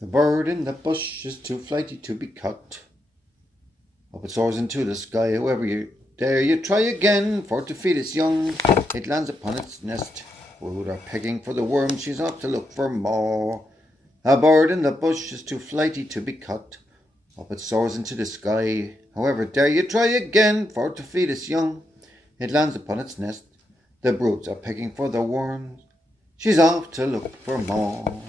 The bird in the bush is too flighty to be caught. Up it soars into the sky. However you dare you try again, for to feed its young, it lands upon its nest. Brood are pegging for the worm, she's off to look for more. A bird in the bush is too flighty to be caught. Up it soars into the sky. However dare you try again, for to feed its young, it lands upon its nest. The broods are pecking for the worms, she's off to look for more.